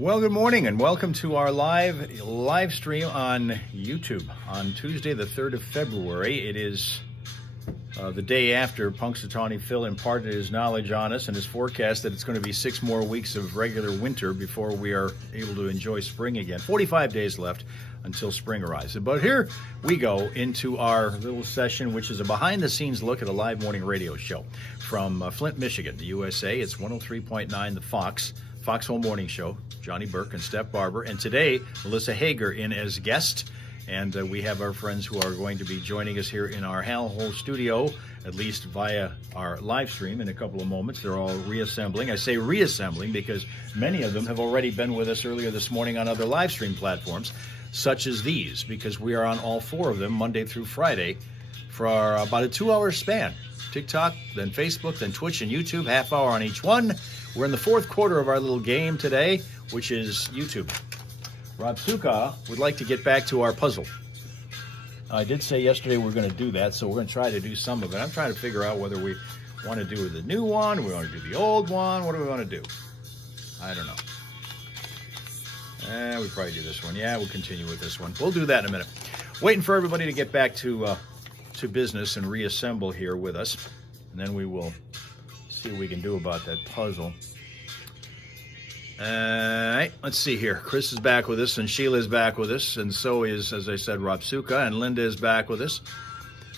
Well, good morning and welcome to our live stream on YouTube on Tuesday, the 3rd of February. It is the day after Punxsutawney Phil imparted his knowledge on us and his forecast that it's going to be 6 more weeks of regular winter before we are able to enjoy spring again. 45 days left until spring arrives. But here we go into our little session, which is a behind-the-scenes look at a live morning radio show from Flint, Michigan, the USA. It's 103.9 The Foxhole Morning Show, Johnny Burke and Steph Barber. And today, Melissa Hager in as guest. And we have our friends who are going to be joining us here in our Hal Hole studio, at least via our live stream in a couple of moments. They're all reassembling. I say reassembling because many of them have already been with us earlier this morning on other live stream platforms, such as these, because we are on all 4 of them Monday through Friday for about a 2-hour span. TikTok, then Facebook, then Twitch and YouTube, half hour on each one. We're in the 4th quarter of our little game today, which is YouTube. Rob Suka would like to get back to our puzzle. I did say yesterday we're going to do that, so we're going to try to do some of it. I'm trying to figure out whether we want to do the new one, we want to do the old one, what do we want to do? I don't know. We probably do this one. Yeah, we'll continue with this one. We'll do that in a minute. Waiting for everybody to get back to business and reassemble here with us, and then we will see what we can do about that puzzle. All right, let's see here. Chris is back with us, and Sheila is back with us, and so is, as I said, Rob Suka, and Linda is back with us.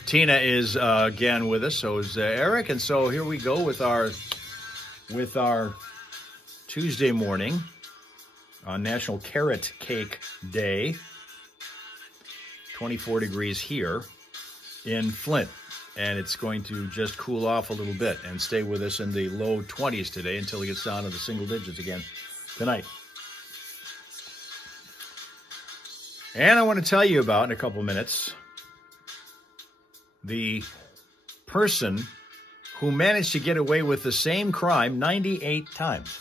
Tina is again with us, so is Eric, and so here we go with our Tuesday morning on National Carrot Cake Day. 24 degrees here in Flint. And it's going to just cool off a little bit and stay with us in the low 20s today until it gets down to the single digits again tonight. And I want to tell you about, in a couple minutes, the person who managed to get away with the same crime 98 times.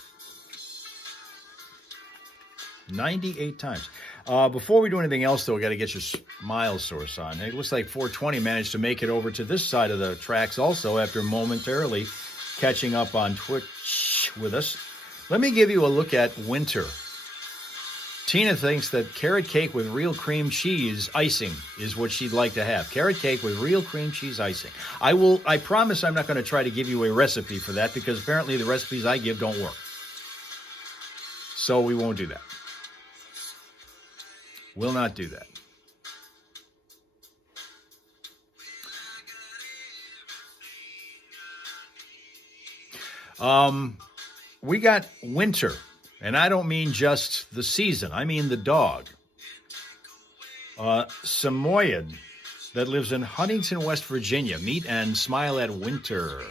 98 times. Before we do anything else, though, we got to get your smile source on. It looks like 420 managed to make it over to this side of the tracks also after momentarily catching up on Twitch with us. Let me give you a look at winter. Tina thinks that carrot cake with real cream cheese icing is what she'd like to have. Carrot cake with real cream cheese icing. I promise I'm not going to try to give you a recipe for that because apparently the recipes I give don't work. So we won't do that. Will not do that. We got winter, and I don't mean just the season. I mean the dog. Samoyed that lives in Huntington, West Virginia. Meet and smile at winter.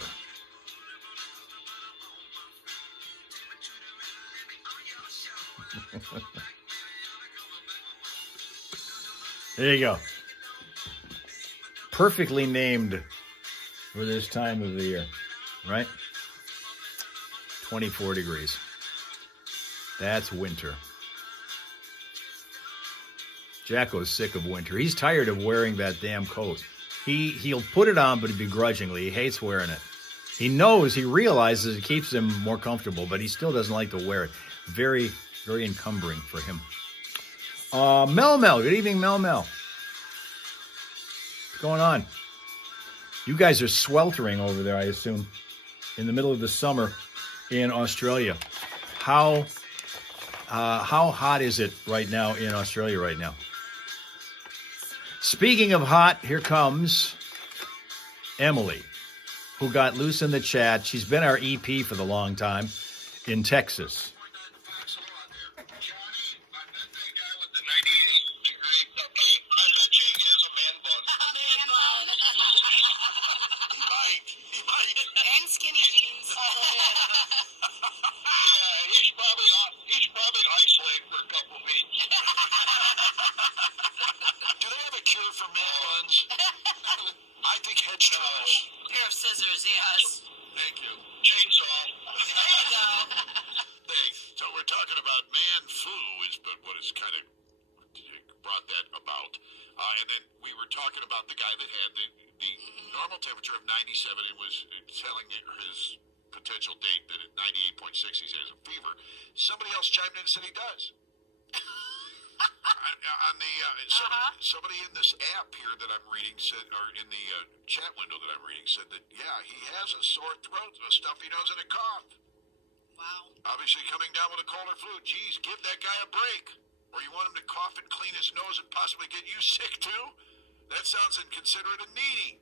There you go. Perfectly named for this time of the year, right? 24 degrees. That's winter. Jacko's sick of winter. He's tired of wearing that damn coat. He'll put it on, but begrudgingly. He hates wearing it. He realizes it keeps him more comfortable, but he still doesn't like to wear it. Very, very encumbering for him. Mel, good evening, Mel. What's going on? You guys are sweltering over there, I assume, in the middle of the summer in Australia. How hot is it right now in Australia right now? Speaking of hot, here comes Emily, who got loose in the chat. She's been our EP for the long time in Texas. potential date that at 98.6 he has a fever. Somebody else chimed in and said he does. Somebody in this app here that I'm reading said, or in the chat window that I'm reading said that, yeah, he has a sore throat, a stuffy nose, and a cough. Wow. Obviously coming down with a cold or flu. Geez, give that guy a break. Or you want him to cough and clean his nose and possibly get you sick too? That sounds inconsiderate and needy.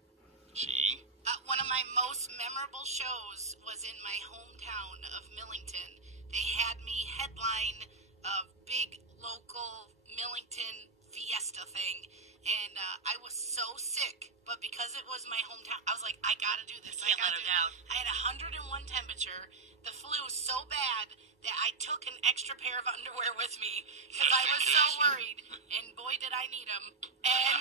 See? One of my most memorable shows was in my hometown of Millington. They had me headline a big local Millington fiesta thing, and I was so sick, but because it was my hometown, I was like, I gotta do this. Can't let it down. I had 101 temperature. The flu was so bad that I took an extra pair of underwear with me because I was so worried, and boy did I need them. And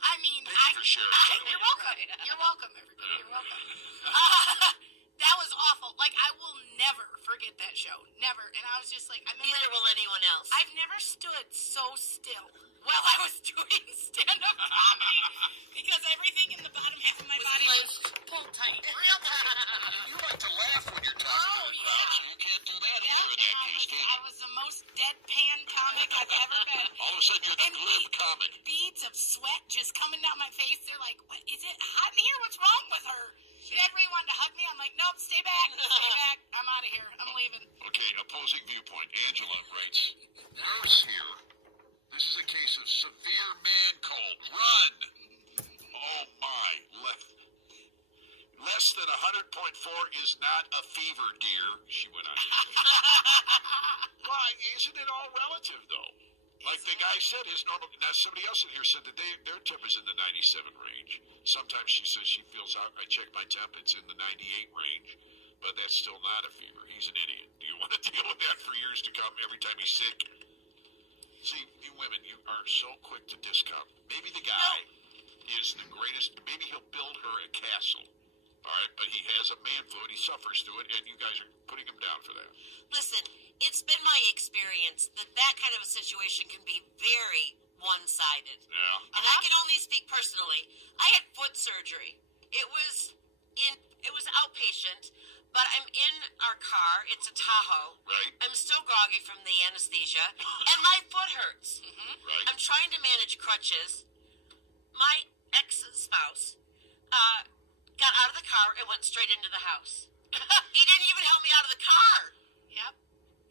I mean, Thank you for sharing. you're welcome. You're welcome, everybody. You're welcome. That was awful. Like, I will never forget that show. Never. And I was just like, Neither will anyone else. I've never stood so still while I was doing stand-up comedy because everything in the bottom half of my body was pulled tight. Real tight. You like to laugh when you're talking about it. You can't do that either in that case, can you? I was the most deadpan comic I've ever been. All of a sudden you're the glib comic. Beads of sweat just coming down my face. They're like, what, is it hot in here? What's wrong with her? Everybody wanted to hug me. I'm like, nope, stay back. Stay back. I'm out of here. I'm leaving. Okay, opposing viewpoint. Angela writes, nurse here. This is a case of severe man cold. Run! Oh my. Less than 100.4 is not a fever, dear, she went on. Why? Isn't it all relative, though? Like the guy said, his normal. Now, somebody else in here said that their temp is in the 97 range. Sometimes she says she feels out. I check my temp, it's in the 98 range, but that's still not a fever. He's an idiot. Do you want to deal with that for years to come every time he's sick? See, you women, you are so quick to discount. Maybe the guy is the greatest. Maybe he'll build her a castle. All right, but he has a man flu and he suffers through it, and you guys are putting him down for that. Listen, it's been my experience that kind of a situation can be very one-sided. Yeah. And I can only speak personally. I had foot surgery. It was outpatient, but I'm in our car. It's a Tahoe. Right. I'm still groggy from the anesthesia, and my foot hurts. Right. I'm trying to manage crutches. My ex-spouse got out of the car and went straight into the house. He didn't even help me out of the car. Yep.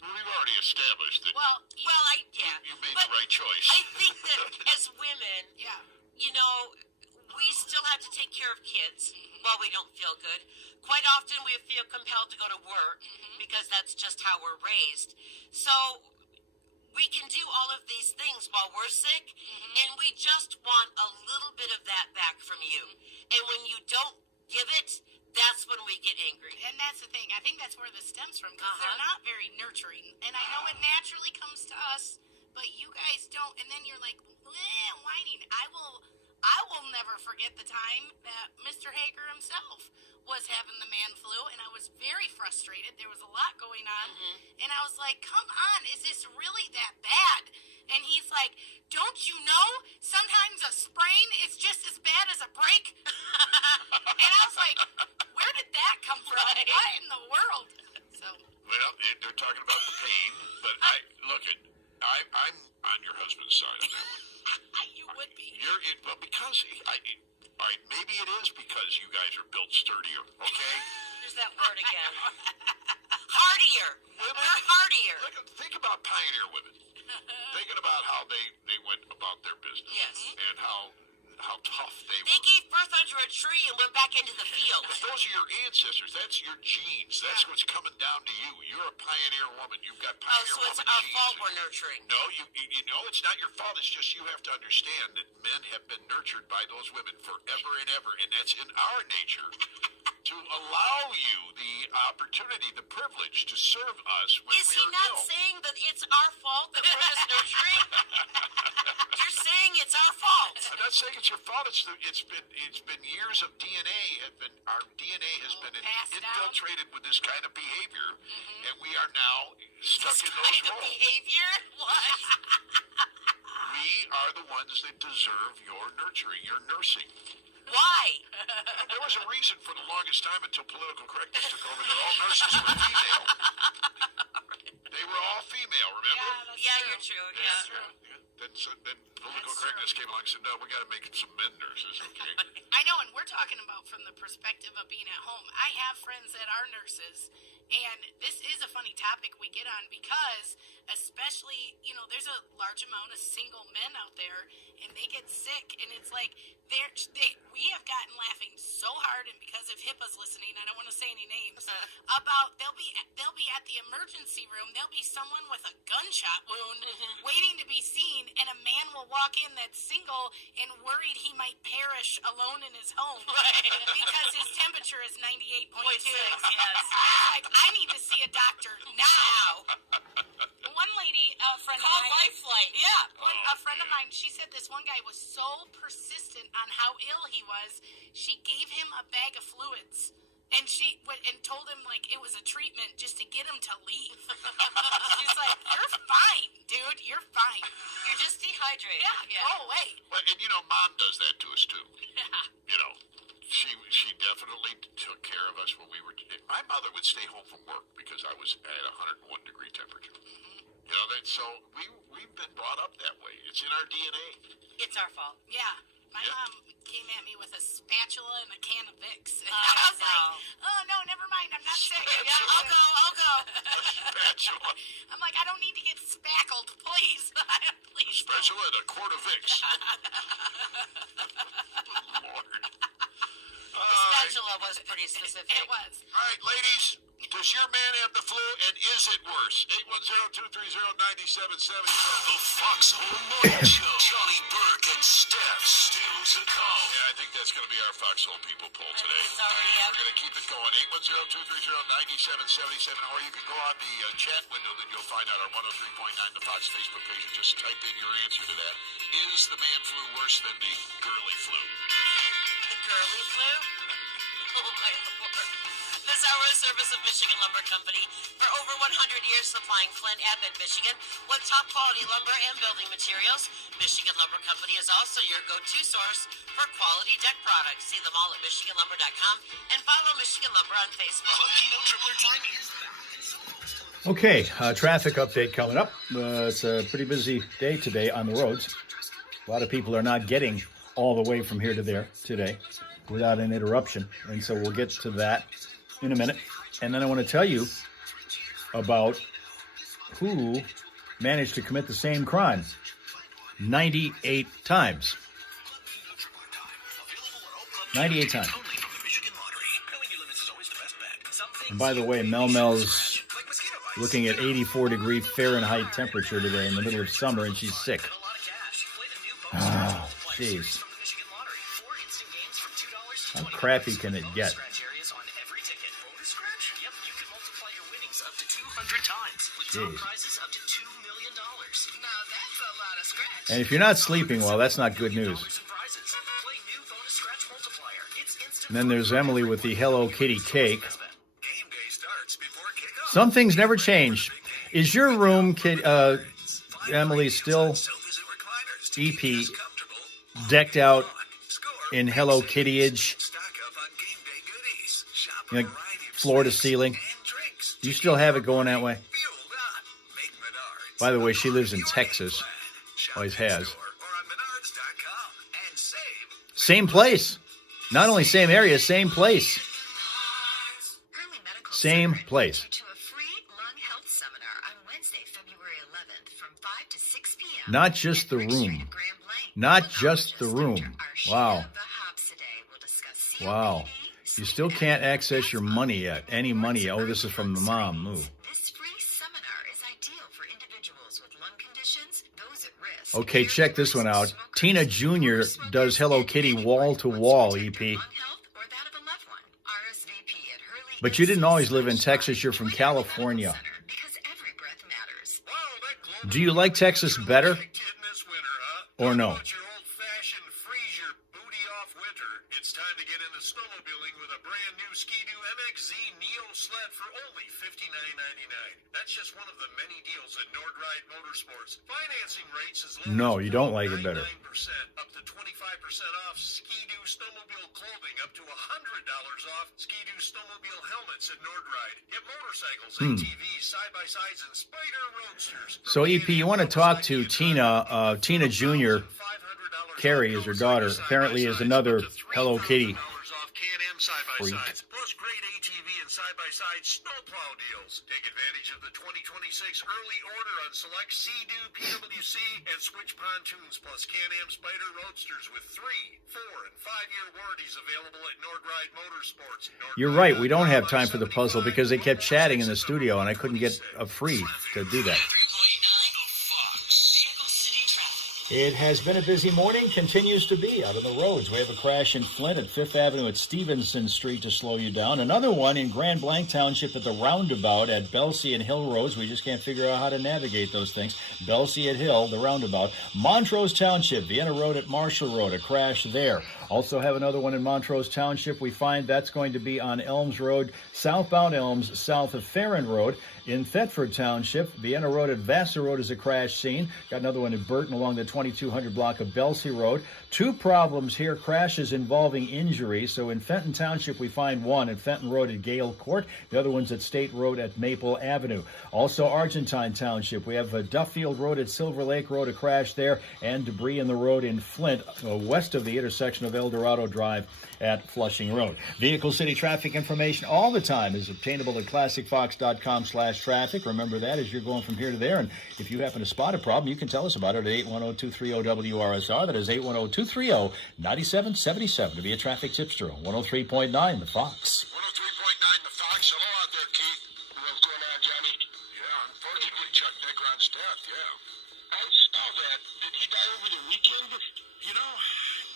Well, we've already established that Well, you made the right choice. I think that as women, Yeah. you know, we still have to take care of kids while we don't feel good. Quite often we feel compelled to go to work because that's just how we're raised. So we can do all of these things while we're sick, and we just want a little bit of that back from you. And when you don't give it, that's when we get angry. And that's the thing. I think that's where this stems from because they're not very nurturing. And I know it naturally comes to us, but you guys don't. And then you're like, whining. I will never forget the time that Mr. Hager himself was having the man flu, and I was very frustrated. There was a lot going on, and I was like, come on, is this really that bad? And he's like, don't you know, sometimes a sprain is just as bad as a break? And I was like, where did that come from? Right. What in the world? So, Well, they're talking about the pain, but I'm on your husband's side on that one. you would be. All right, maybe it is because you guys are built sturdier, okay? There's that word again. Hardier. Women, We're hardier. think about pioneer women. Thinking about how they went about their business. Yes. And how tough they They were. gave birth under a tree and went back into the field. But those are your ancestors. That's your genes. That's what's coming down to you. You're a pioneer woman. You've got Oh, pioneer so it's woman our genes. fault we're nurturing. No, you know it's not your fault. It's just you have to understand that men have been nurtured by those women forever and ever, and that's in our nature to allow you the opportunity, the privilege to serve us when Is we he are not ill. saying that it's our fault that we're this nurturing? You're saying it's our fault. I'm not saying it's your fault. It's been years of DNA. Our DNA has been Passed down. infiltrated with this kind of behavior, and we are now stuck This in those kind of roles. behavior? What? We are the ones that deserve your nurturing, your nursing. Why? There was a reason for the longest time until political correctness took over that all nurses were female. They were all female, remember? You're true. Yeah. Then political correctness came along and said, no, we got to make some men nurses, okay? I know, and we're talking about from the perspective of being at home. I have friends that are nurses, and this is a funny topic we get on because, especially, there's a large amount of single men out there, and they get sick, and it's like we have gotten laughing so hard, and because of HIPAA's listening, I don't want to say any names, about they'll be at the emergency room. There'll be someone with a gunshot wound waiting to be seen, and a man will walk in that's single and worried he might perish alone in his home because his temperature is 98.2. Yes. Like, I need to see a doctor now. One lady, a friend of Call mine, Lifeline. a friend of mine, she said this one guy was so persistent on how ill he was, she gave him a bag of fluids. And she told him, like, it was a treatment just to get him to leave. She's like, you're fine, dude. You're fine. You're just dehydrated. Yeah, go away. Well, and Mom does that to us too. Yeah. She definitely took care of us when we were. My mother would stay home from work because I was at 101 degree temperature. So we've been brought up that way. It's in our DNA. It's our fault. Yeah. My mom came at me with a spatula and a can of Vicks. And Oh, I was no. like, oh, no, never mind. I'm not sick. Yeah, I'll go. Spatula. I'm like, I don't need to get spackled, please. Please don't. Spatula and a quart of Vicks. Lord. The spatula was pretty specific. It was. All right, ladies. Does your man have the flu, and is it worse? 810-230-9777. The Foxhole Morning Show. Johnny Burke and Steph still to come. Yeah, I think that's going to be our Foxhole People poll today. It's already up. We're going to keep it going. 810-230-9777. Or you can go on the chat window, then you'll find out our 103.9 The Fox Facebook page and just type in your answer to that. Is the man flu worse than the girly flu? The girly flu? Oh, my Lord. This hour is service of Michigan Lumber Company. For over 100 years supplying Flint and mid-Michigan with top quality lumber and building materials, Michigan Lumber Company is also your go-to source for quality deck products. See them all at MichiganLumber.com and follow Michigan Lumber on Facebook. Club Kino Tripler time is back. Okay, traffic update coming up. It's a pretty busy day today on the roads. A lot of people are not getting all the way from here to there today without an interruption, and so we'll get to that in a minute. And then I want to tell you about who managed to commit the same crime 98 times. 98 times. And by the way, Mel's looking at 84-degree Fahrenheit temperature today in the middle of summer, and she's sick. Oh, jeez. How crappy can it get? Jeez. And if you're not sleeping well, that's not good news. And then there's Emily with the Hello Kitty cake. Some things never change. Is your room, Emily, still EP decked out in Hello Kitty-age? Like floor to ceiling? Do you still have it going that way? By the way, she lives in Texas. Always has. Same place. Not only same area, same place. Same place. Not just the room. Not just the room. Wow. Wow. You still can't access your money yet. Any money. Oh, this is from the mom. Ooh. Okay, check this one out. Tina Jr. does Hello Kitty wall to wall, EP. But you didn't always live in Texas. You're from California. Do you like Texas better? Or no? It's time to get into snowmobiling with a brand new Ski-Doo MXZ Neo sled for only $59.99. That's just one of the many deals at Nordride Motorsports. Financing rates as low No, as you don't like it better. 99%, up to 25% off Ski-Doo snowmobile clothing, up to $100 off Ski-Doo snowmobile helmets at Nordride. Get motorcycles, ATVs, side-by-sides, and Spider Roadsters. So, EP, you want to talk to Tina Jr. Carrie is her daughter. Apparently is another Hello Kitty freak. Plus great ATV and side-by-side snowplow deals. Take advantage of the 2026 early order on select Sea-Doo, PWC, and Switch pontoons, plus Can-Am Spider Roadsters with 3, 4, and 5-year warranties available at Nordride Motorsports. You're right. We don't have time for the puzzle because they kept chatting in the studio, and I couldn't get a free to do that. It has been a busy morning, continues to be out on the roads. We have a crash in Flint at 5th Avenue at Stevenson Street to slow you down. Another one in Grand Blanc Township at the roundabout at Belsey and Hill Roads. We just can't figure out how to navigate those things. Belsey at Hill, the roundabout. Montrose Township, Vienna Road at Marshall Road, a crash there. Also have another one in Montrose Township. We find that's going to be on Elms Road, southbound Elms, south of Farron Road. In Thetford Township, Vienna Road at Vassar Road is a crash scene. Got another one in Burton along the 2200 block of Belsey Road. Two problems here, crashes involving injury. So in Fenton Township, we find one at Fenton Road at Gale Court. The other one's at State Road at Maple Avenue. Also Argentine Township, we have Duffield Road at Silver Lake Road, a crash there, and debris in the road in Flint, west of the intersection of El Dorado Drive at Flushing Road. Vehicle City traffic information all the time is obtainable at classicfox.com/traffic. Remember that as you're going from here to there. And if you happen to spot a problem, you can tell us about it at 810-230-WRSR. That is 810-230-9777 to be a traffic tipster on 103.9 The Fox. 103.9 The Fox. Hello out there, Keith. What's going on, Johnny? Yeah, unfortunately, Chuck Negron's death, yeah. I saw that. Did he die over the weekend? You know,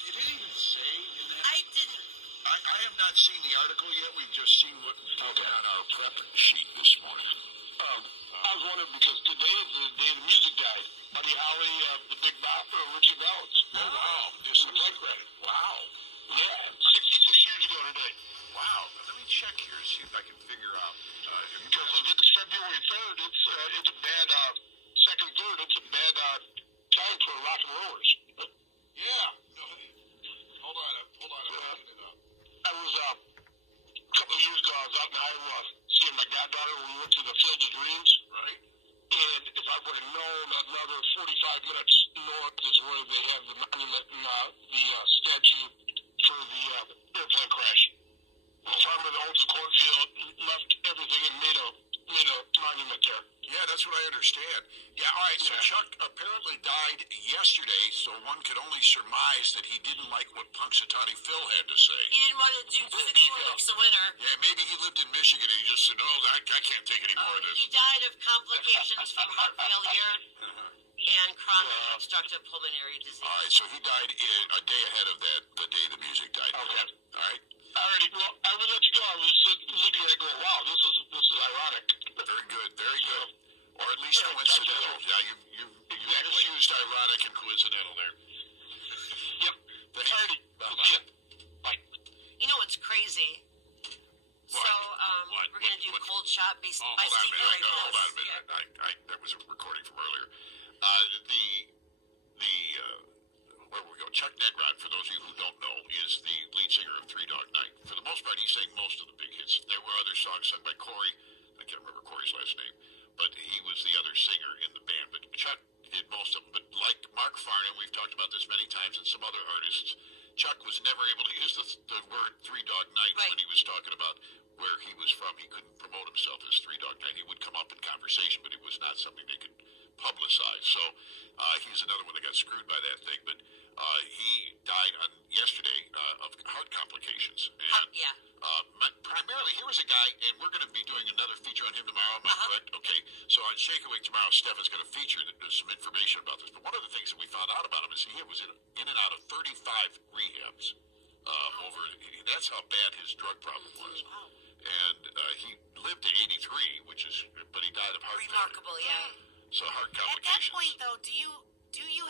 it didn't even say in that. I didn't. I have not seen the article yet. We've just seen what we put on our prep sheet this morning. I was wondering because today is the day the music died. Buddy Holly, the Big Bopper, Richie Valens. Oh, wow. This is like credit. Wow. Yeah, 66 years ago today. Wow. Let me check here and see if I can figure out. Because if it's February 3rd, it's a bad, second, third, it's a bad time for rock and rollers. Yeah. No, hold on. I'm looking it up. I was, a couple of years ago, I was out in Iowa seeing my goddaughter when we went to the Field of Dreams. Right. And if I would have known another 45 minutes north is where they have the monument and the statue for the airplane crash. The farmer that owns the cornfield left everything and made a monument there. Yeah, that's what I understand. Yeah, all right, so Chuck apparently died yesterday, so one could only surmise that he didn't like what Punxsutawney Phil had to say. He didn't want to do 6 weeks of winter. Yeah, maybe he lived in Michigan and he just said, oh, I can't take any more of this. He died of complications from heart failure and chronic obstructive pulmonary disease. All right, so he died a day ahead of the day the music died. Okay. All right. Alrighty, well, I will let you go. I was looking at it going, wow, this is ironic. Very good, very good. Or at least coincidental. Yeah, you just used ironic and coincidental there. Yep. Alrighty. See ya. Bye. You know what's crazy? What? So, we're going to do Cold Shot by Stevie Ray Vaughan. Hold on a minute. That was a recording from earlier. Where we go? Chuck Negron, for those of you who don't know, is the lead singer of Three Dog Night. For the most part, he sang most of the big hits. There were other songs sung by Corey. I can't remember Corey's last name, but he was the other singer in the band. But Chuck did most of them. But like Mark Farnan, we've talked about this many times, and some other artists, Chuck was never able to use the word Three Dog Night when he was talking about where he was from. He couldn't promote himself as Three Dog Night. He would come up in conversation, but it was not something they could publicize. So he's another one that got screwed by that thing. But he died on yesterday of heart complications. And primarily, here was a guy, and we're going to be doing another feature on him tomorrow. Am I correct? Okay. So on Shake a Week tomorrow, Steph is going to feature some information about this. But one of the things that we found out about him is he was in and out of 35 rehabs. That's how bad his drug problem was. And he lived to 83, but he died of heart failure. Remarkable, yeah. So heart At that complications. point, though, do you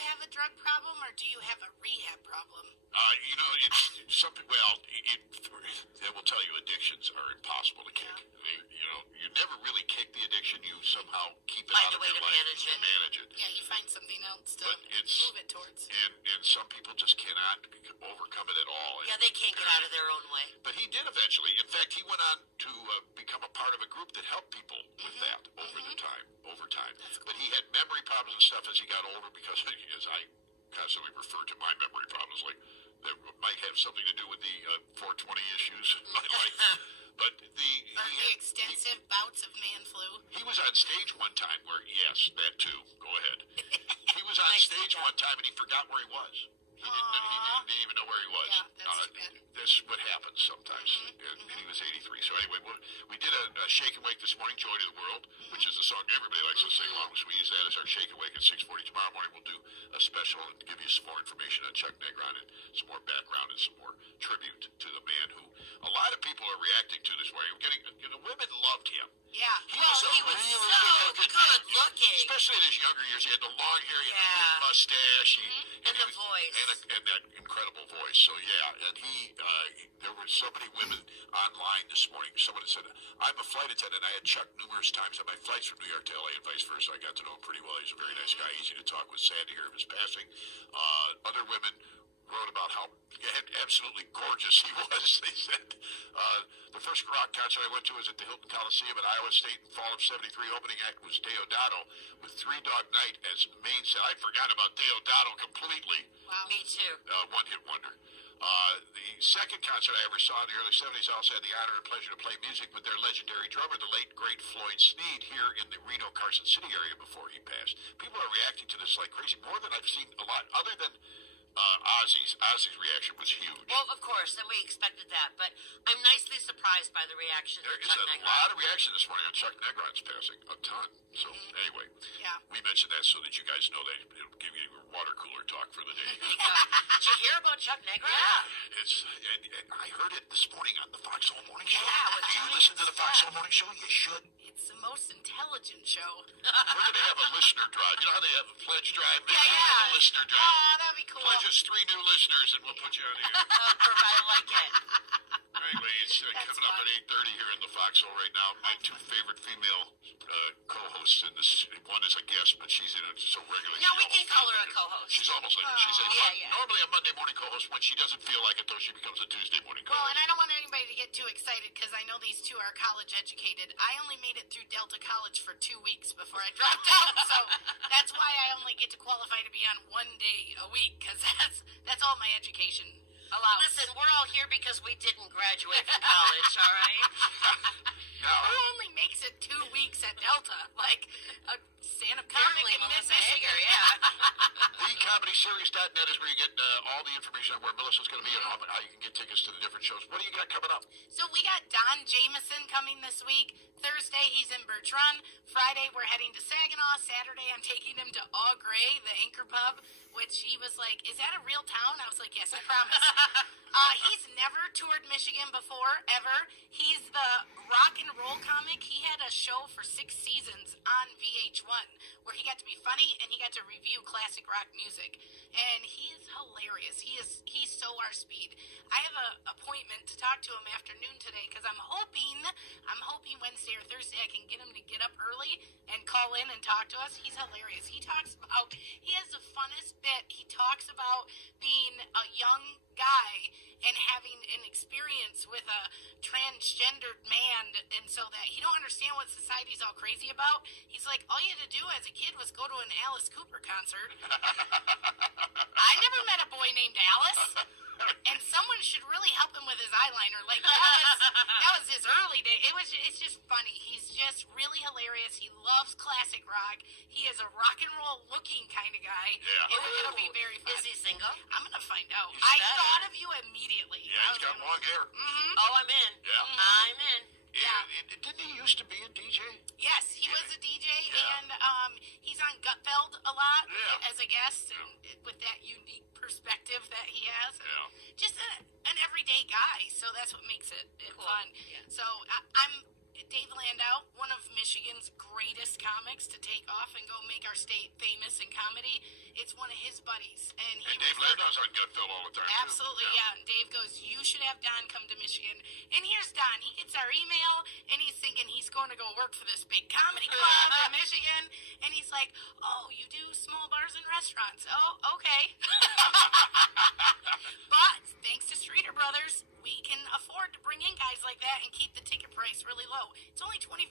have a drug problem or do you have a rehab problem? It's something. Well, they will tell you addictions are impossible to kick. You never really kick the addiction. You somehow keep it Find out a of way your to life manage and it. manage it. Yeah, you find something else to But move it towards. And some people just cannot overcome it at all. Yeah, they can't get out of their own way. But he did eventually. In fact, he went on to become a part of a group that helped people with that over time. That's cool. But he had memory problems and stuff as he got older because, as I constantly refer to my memory problems, like that might have something to do with the 420 issues in my life. But the extensive bouts of man flu. he was on stage one time where, yes, that too. Go ahead. He was on Nice stage job. one time and he forgot where he was. He didn't even know where he was. Yeah, that's too bad. That's what happens sometimes. And he was 83. So anyway, we did a shake and wake this morning, Joy to the World, which is a song everybody likes to sing along with. So we use that as our shake and wake at 6:40. Tomorrow morning we'll do a special and give you some more information on Chuck Negron and some more background and some more tribute to the man who a lot of people are reacting to this way. The women loved him. Yeah. He Well, was a he was really so good good looking. especially in his younger years. He had the long hair, he had the Yeah. big mustache, And the voice. and that incredible voice. So yeah, and there were so many women online this morning. Someone said, "I'm a flight attendant. I had Chuck numerous times on my flights from New York to LA and vice versa. I got to know him pretty well. He's a very nice guy, easy to talk with. Sad to hear of his passing." Other women wrote about how absolutely gorgeous he was. They said the first rock concert I went to was at the Hilton Coliseum at Iowa State in fall of '73. Opening act was Deodato with Three Dog Night as main set. I forgot about Deodato completely. Wow. Me too. One-hit wonder. The second concert I ever saw in the early '70s, I also had the honor and pleasure to play music with their legendary drummer, the late great Floyd Sneed, here in the Reno, Carson City area before he passed. People are reacting to this like crazy, more than I've seen a lot, other than Ozzy's reaction was huge. Well, of course, and we expected that, but I'm nicely surprised by the reaction There of is Chuck a Negron. lot of reaction this morning on Chuck Negron's passing, a ton. So anyway, Yeah. we mentioned that so that you guys know that it'll give you water cooler talk for the day. Did you hear about Chuck Negron? Yeah. And I heard it this morning on the Foxhole Morning Show. Yeah, with Do you Giants, listen to the Foxhole Morning Show? You should. It's the most intelligent show. We're going to have a listener drive. You know how they have a pledge drive? Maybe Yeah, we'll have yeah. a listener drive. Oh, that'd be cool. Pledge us 3 new listeners and we'll put you on here. I like it. Anyway, it's coming up fun. at 8:30 here in the Foxhole right now. My 2 favorite female co-hosts in this. One is a guest, but she's in it so regularly. No, she we can almost call her feels a like co-host. She's almost like she's a Yeah. normally a Monday morning co-host. When she doesn't feel like it, though, she becomes a Tuesday morning Well, co-host. and I don't want anybody to get too excited because I know these two are college educated. I only made it through Delta College for 2 weeks before I dropped out, so that's why I only get to qualify to be on 1 day a week because that's all my education allows. Listen, we're all here because we didn't graduate from college, all right? Now, Who only makes it 2 weeks at Delta? Like a stand-up comic Apparently, in Melissa mid-Michigan. Hager, yeah. thecomedyseries.net is where you get all the information on where Melissa's going to be and how you can get tickets to the different shows. What do you got coming up? So we got Don Jameson coming this week. Thursday, he's in Bertrand. Friday, we're heading to Saginaw. Saturday, I'm taking him to Au Gray, the Anchor Pub, which he was like, "Is that a real town?" I was like, "Yes, I promise." He's never toured Michigan before, ever. He's the rock and roll comic. He had a show for 6 seasons on VH1 where he got to be funny and he got to review classic rock music. And he is hilarious. He's so our speed. I have an appointment to talk to him afternoon today because I'm hoping Wednesday or Thursday I can get him to get up early and call in and talk to us. He's hilarious. He has the funnest bit. He talks about being a young guy and having an experience with a transgendered man, and so that he don't understand what society's all crazy about. He's like, all you had to do as a kid was go to an Alice Cooper concert. I never met a boy named Alice, and someone should really help him with his eyeliner. Like that was his early day. It's just funny. He's just really hilarious. He loves classic rock. He is a rock and roll looking kind of guy. Yeah. It'll be very fun. Is he single? I'm gonna find out. He's I better. thought of you immediately. Yeah, he's got long hair. Oh, I'm in. Yeah. I'm in. Didn't he used to be a DJ? Yes, he was a DJ, Yeah. and he's on Gutfeld a lot Yeah. as a guest, and with that unique perspective that he has. Yeah. Just an everyday guy, so that's what makes it Cool. fun. Yeah. So I'm Dave Landau, one of Michigan's great greatest comics to take off and go make our state famous in comedy. It's one of his buddies, and Dave Landau's on Gutfeld all the time. Absolutely, too. yeah. And Dave goes, "You should have Don come to Michigan." And here's Don. He gets our email, and he's thinking he's going to go work for this big comedy club in Michigan. And he's like, "Oh, you do small bars and restaurants? Oh, okay." But thanks to Streeter Brothers, we can afford to bring in guys like that and keep the ticket price really low. It's only $25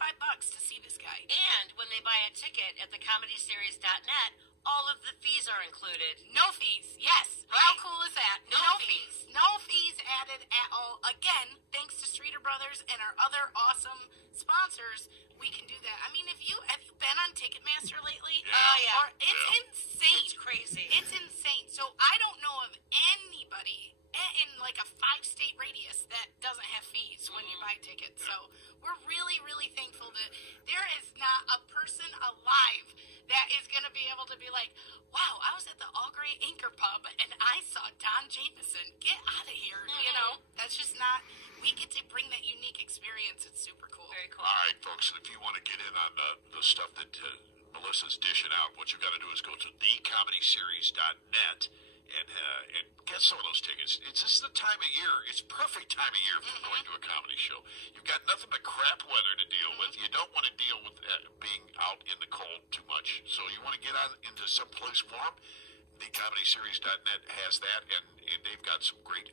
to see this guy. And when they buy a ticket at thecomedyseries.net, all of the fees are included. No fees, yes. Right. How cool is that? No fees. No fees added at all. Again, thanks to Streeter Brothers and our other awesome sponsors, we can do that. I mean, have you been on Ticketmaster lately? Yeah. Oh, yeah. It's insane. It's crazy. It's insane. So I don't know of anybody in like a 5-state radius that doesn't have fees when you buy tickets. So we're really, really thankful that there is not a person alive that is going to be able to be like, wow, I was at the All Gray Anchor Pub and I saw Don Jameson. Get out of here. You know, that's just not, we get to bring that unique experience. It's super cool. Very cool. All right, folks, if you want to get in on the stuff that Melissa's dishing out, what you've got to do is go to thecomedyseries.net and get some of those tickets. It's just the time of year. It's perfect time of year for going to a comedy show. You've got nothing but crap weather to deal with. You don't want to deal with being out in the cold too much. So you want to get out into some place warm. TheComedySeries.net has that, and they've got some great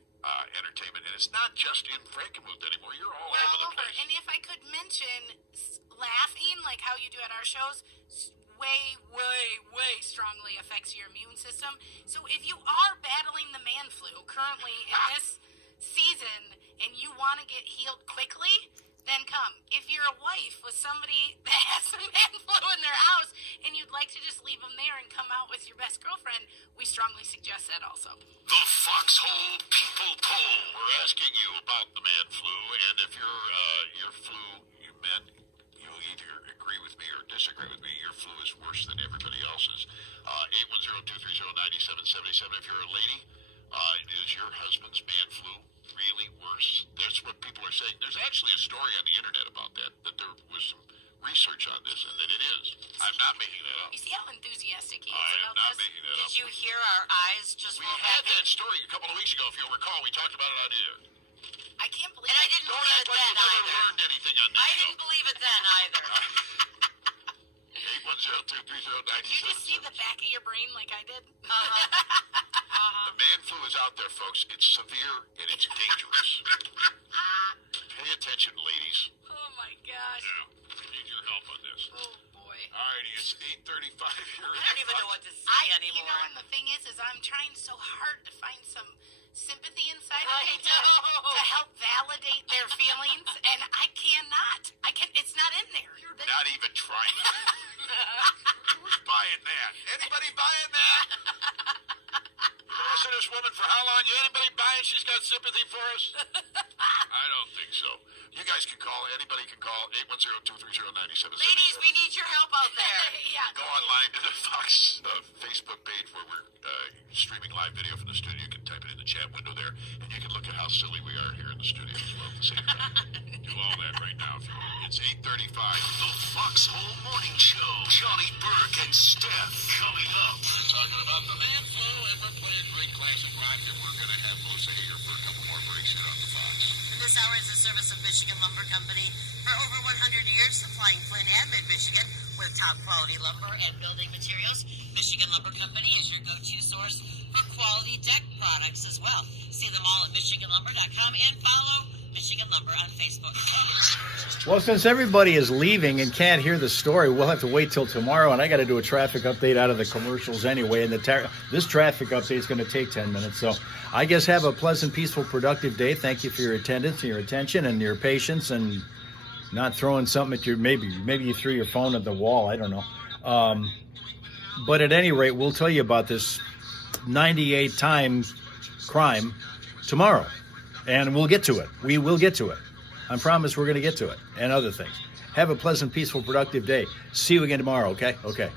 entertainment. And it's not just in Frankenmuth anymore. You're all over the place. And if I could mention laughing, like how you do at our shows, way strongly affects your immune system. So if you are battling the man flu currently in this season and you want to get healed quickly, then come. If you're a wife with somebody that has the man flu in their house and you'd like to just leave them there and come out with your best girlfriend, we strongly suggest that also. The Foxhole People Poll. We're asking you about the man flu, and if your flu, you men, you'll either agree with me or disagree with me. Your flu is worse than everybody else's. 810-230-9777. If you're a lady, is your husband's man flu really worse? That's what people are saying. There's actually a story on the internet about that there was some research on this, and that it is. I'm not making that up. You see how enthusiastic he is I am about not this? making that up. Did you hear our eyes just We roll had back? that story a couple of weeks ago, if you'll recall. We talked about it on air. I can't believe And I it. didn't Don't believe act it like then you never either. learned anything on this I show. didn't believe it then either. 810-230-9777. Did you just see the back of your brain like I did? The man flu is out there, folks. It's severe and it's dangerous. Pay attention, ladies. Oh my gosh. We need your help on this. Oh boy. Alrighty, it's 8:35 here. I don't even know what to say anymore. You know, and the thing is I'm trying so hard to find some sympathy inside of I me know. to help validate their feelings, and I cannot. It's not in there. Not even trying. Who's buying that? Anybody buying that? Listen to this woman for how long? Anybody buying she's got sympathy for us? I don't think so. You guys can call. Anybody can call. 810-230-9777. Ladies, we need your help out there. Yeah. Go online to the Fox Facebook page where we're streaming live video from the studio. You can type it in the chat window there, and you can look at how silly we are here in the studio as well at the same time. Do all that right now if you want. It's 8:35. The Foxhole Morning Show. Johnny Burke and Steph coming up. We're talking about the man flu, and we're playing great classic rock, and we're going to have Melissa here for a couple more breaks here on the Fox. And this hour is a service of Michigan Lumber Company. For over 100 years, supplying Flint and Mid-Michigan with top-quality lumber and building materials. Michigan Lumber Company is your go-to source for quality deck products as well. See them all at MichiganLumber.com and follow Michigan Lumber on Facebook. Well, since everybody is leaving and can't hear the story, we'll have to wait till tomorrow, and I got to do a traffic update out of the commercials anyway, and this traffic update is going to take 10 minutes. So I guess have a pleasant, peaceful, productive day. Thank you for your attendance and your attention and your patience and not throwing something at your, maybe you threw your phone at the wall. I don't know. But at any rate, we'll tell you about this 98-time crime tomorrow. And we'll get to it. We will get to it. I promise we're going to get to it and other things. Have a pleasant, peaceful, productive day. See you again tomorrow, okay? Okay.